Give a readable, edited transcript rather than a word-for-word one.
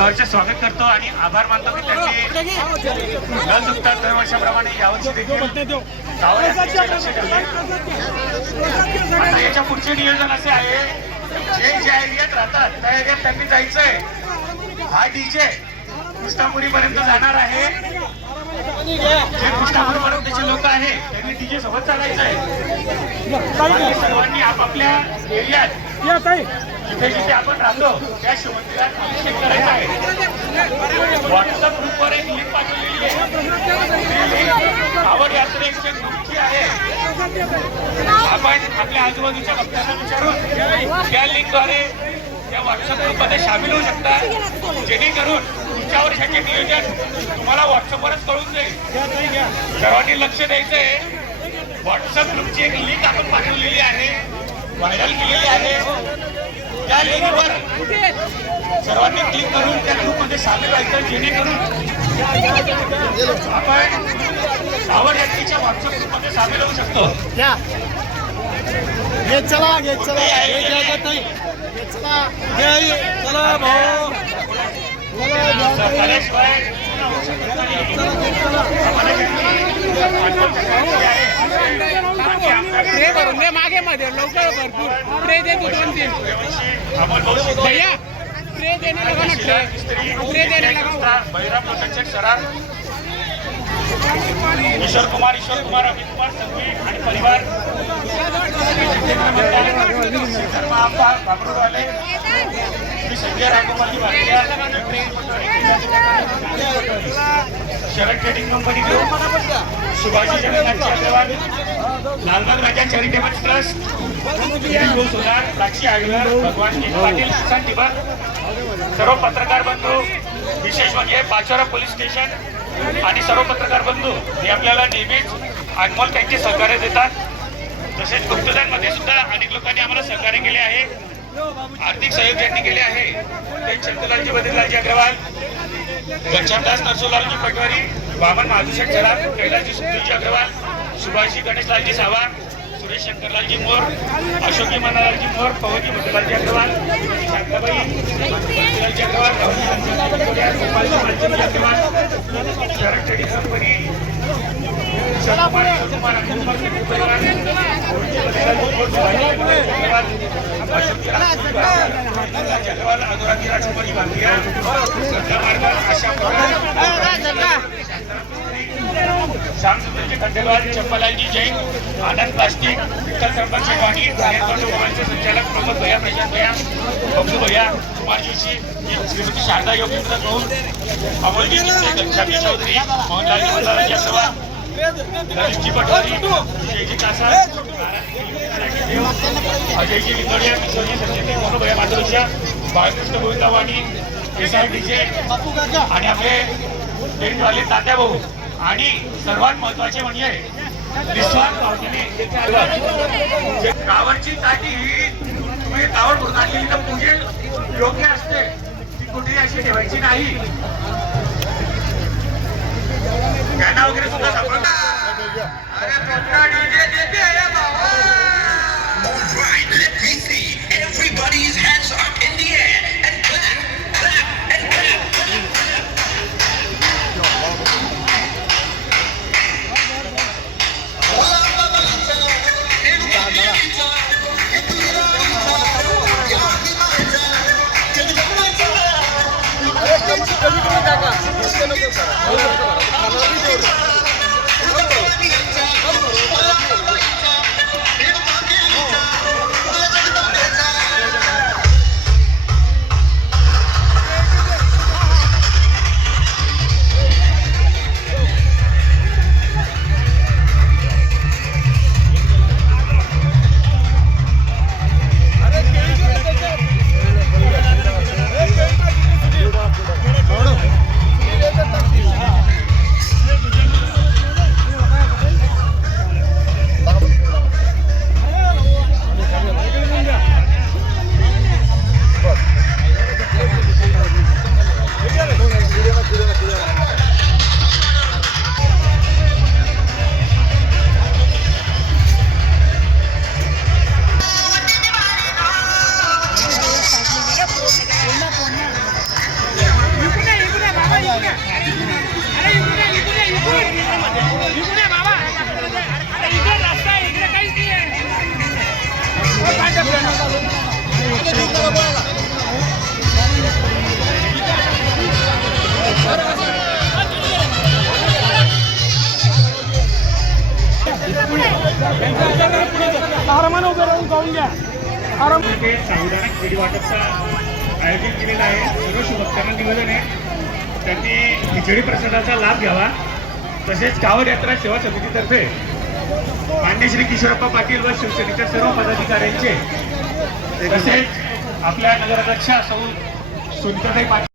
सहर्ष स्वागत करतो आणि आभार मानतो की त्यांनी न चुकता दरवर्षाप्रमाणे यावर्षी देखील लक्ष ठेवले. आता याच्या पुढचे नियोजन असे आहे, जे ज्या एरियात राहतात त्या एरियात त्यांनी जायचंय. हा डीजे कृष्णापुरी पर्यंत जाणार आहे. जे कृष्णापुरी पर्यंतचे लोक आहे त्यांनी डीजे सोबत चालायचं आहे. सर्वांनी आपापल्या एरियात जिथे जिथे आपण राहतो त्या शिवमंदिरात अभिषेक करायचा आहे. व्हॉट्सअप ग्रुपवर एक लिंक पाठवलेली आहे, आवड यात्रेच्या ग्रुपची आहे. आपण आपल्या आजूबाजूच्या भक्तांना विचारून त्या लिंकद्वारे त्या व्हॉट्सअप ग्रुपमध्ये सामील होऊ शकता, जेणेकरून पुढच्या वर्षाचे नियोजन तुम्हाला व्हॉट्सअपवरच कळून जाईल. सर्वांनी लक्ष द्यायचंय. व्हॉट्सअप ग्रुपची एक लिंक आपण पाठवलेली आहे, व्हायरल केलेली आहे. त्या लिंकवर सर्वांनी क्लिक करून त्या ग्रुपमध्ये सामील व्हायचं, जेणेकरून आपण आवड यात्रेच्या व्हॉट्सअप ग्रुपमध्ये सामील होऊ शकतो. मागे मध्ये लवकर भरपूर ट्रे देतो 2-3 भैया ट्रे देने लगा बैराम लोकांचे सरार ईश्वर कुमार अमित कुमार संघवी आणि परिवार बाबरूवाले संजय राघोपाली Bharatiya Sharad trading company group, सुभाषी जगन्नाथजी अग्रवाल, लालबाग राजा चॅरिटेबल ट्रस्ट, सुधार, साक्षी आगलर, भगवान पाटील, किसान टिबर, सर्व पत्रकार बंधू, विशेष म्हणजे पाचोरा पोलीस स्टेशन आणि सर्व पत्रकार बंधू हे आपल्याला नेहमीच अनमोल त्यांचे सहकार्य देतात. तसेच गुप्तदानमध्ये सुद्धा अनेक लोकांनी आम्हाला सहकार्य केले आहे, आर्थिक सहयोग ज्यांनी केले आहे ते चंदलालजी बद्रीलालजी अग्रवाल, घनश्यामदास नरसोलालजी पटवारी, वामन महादूषण सराफ, कैलासजी सुधीरजी अग्रवाल, सुभाषजी गणेशलालजी सावा, सुरेश शंकरलालजी मोर, अशोकजी मनालालजी मोर, पवनजी मधुलालजी अग्रवाल, शांताबाई बद्रीलालजी अग्रवाल, गोपालजी अग्रवाल, शरद ट्रेडिंग कंपनी, अनुरागी राजकुमारी भांगिया, श्यामसुंदरजी खंडेलवाल, चंपालालजी जैन, आनंद प्लास्टिक, विठ्ठल सरपंच वाणी, मोबाईलचे संचालक प्रमोद भैया, प्रशांत भैया, बबलू भैया, कुमार जोशी, श्रीमती शारदा योगेंद्र गौर, अमोलजी घनश्यामजी चौधरी, मोहनलालजी मल्हारजी अग्रवाल, ललितजी पटवारी, विजयजी कासा, अजयजी विंगोडिया, किशोरजी संजयजी मोनोभया माधुरच्या, बाळकृष्ण गोविंदा वाणी, एसआरडीचे आणि आपले टेंटवाले तात्या भाऊ आणि सर्वात महत्वाचे म्हणजे निस्वार्थ भावनेने गावाची काठी ही तुम्ही गावात भरून आणलेली तर पूजे योग्य असते, ती कुठेही अशी ठेवायची नाही. गाणं वगैरे सुद्धा सापडत. Everybody's hands up in the air and clap, clap, and clap. अरे इकडे बाबा, अरे इकडे रस्ता आहे, इकडे काहीच नाही आहे. आरामानं उभे राहून जाऊन घ्या. आराम. ते सावधानक भेटी वाटपचा आयोजित केलेला आहे. सर्व शुभकामना निवेदन आहे, त्यांनी खिचडी प्रसादाचा लाभ घ्यावा. तसेच कावड यात्रा सेवा समितीतर्फे मान्य श्री किशोरप्पा पाटील व शिवसेनेच्या सर्व पदाधिकाऱ्यांचे तसेच आपल्या नगराध्यक्षा सौ सुनीताताई पाटील